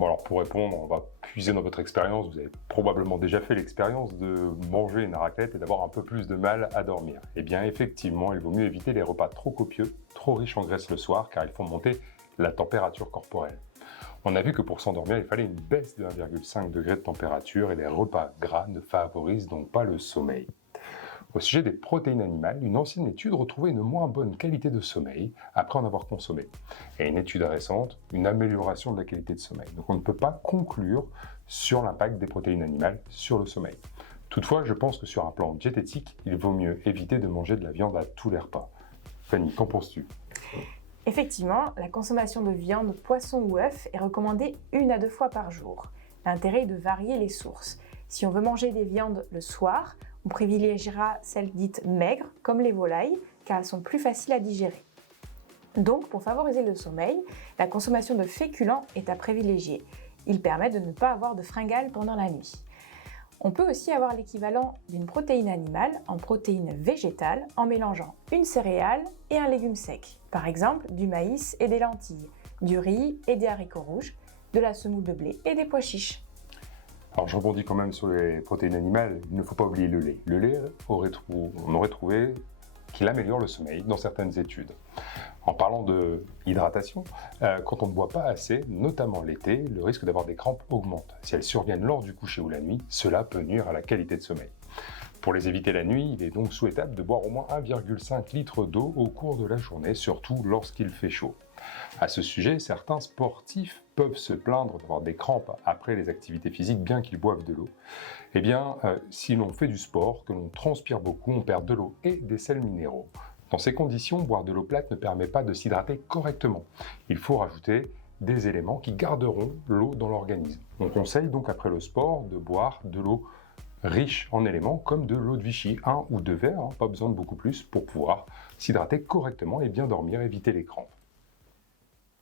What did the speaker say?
Bon alors pour répondre, on va puiser dans votre expérience. Vous avez probablement déjà fait l'expérience de manger une raclette et d'avoir un peu plus de mal à dormir. Eh bien effectivement, il vaut mieux éviter les repas trop copieux, trop riches en graisse le soir, car ils font monter la température corporelle. On a vu que pour s'endormir, il fallait une baisse de 1,5 degré de température et les repas gras ne favorisent donc pas le sommeil. Au sujet des protéines animales, une ancienne étude retrouvait une moins bonne qualité de sommeil après en avoir consommé. Et une étude récente, une amélioration de la qualité de sommeil. Donc on ne peut pas conclure sur l'impact des protéines animales sur le sommeil. Toutefois, je pense que sur un plan diététique, il vaut mieux éviter de manger de la viande à tous les repas. Fanny, qu'en penses-tu ? Effectivement, la consommation de viande, poisson ou œufs est recommandée 1 à 2 fois par jour. L'intérêt est de varier les sources. Si on veut manger des viandes le soir, on privilégiera celles dites maigres, comme les volailles, car elles sont plus faciles à digérer. Donc, pour favoriser le sommeil, la consommation de féculents est à privilégier. Il permet de ne pas avoir de fringales pendant la nuit. On peut aussi avoir l'équivalent d'une protéine animale en protéine végétale en mélangeant une céréale et un légume sec. Par exemple, du maïs et des lentilles, du riz et des haricots rouges, de la semoule de blé et des pois chiches. Alors je rebondis quand même sur les protéines animales, il ne faut pas oublier le lait. Le lait, on aurait trouvé qu'il améliore le sommeil dans certaines études. En parlant de hydratation, quand on ne boit pas assez, notamment l'été, le risque d'avoir des crampes augmente. Si elles surviennent lors du coucher ou la nuit, cela peut nuire à la qualité de sommeil. Pour les éviter la nuit, il est donc souhaitable de boire au moins 1,5 litre d'eau au cours de la journée, surtout lorsqu'il fait chaud. À ce sujet, certains sportifs peuvent se plaindre d'avoir des crampes après les activités physiques, bien qu'ils boivent de l'eau. Eh bien, si l'on fait du sport, que l'on transpire beaucoup, on perd de l'eau et des sels minéraux. Dans ces conditions, boire de l'eau plate ne permet pas de s'hydrater correctement. Il faut rajouter des éléments qui garderont l'eau dans l'organisme. On conseille donc après le sport de boire de l'eau riche en éléments comme de l'eau de Vichy, 1 ou 2 verres, pas besoin de beaucoup plus pour pouvoir s'hydrater correctement et bien dormir, éviter les crampes.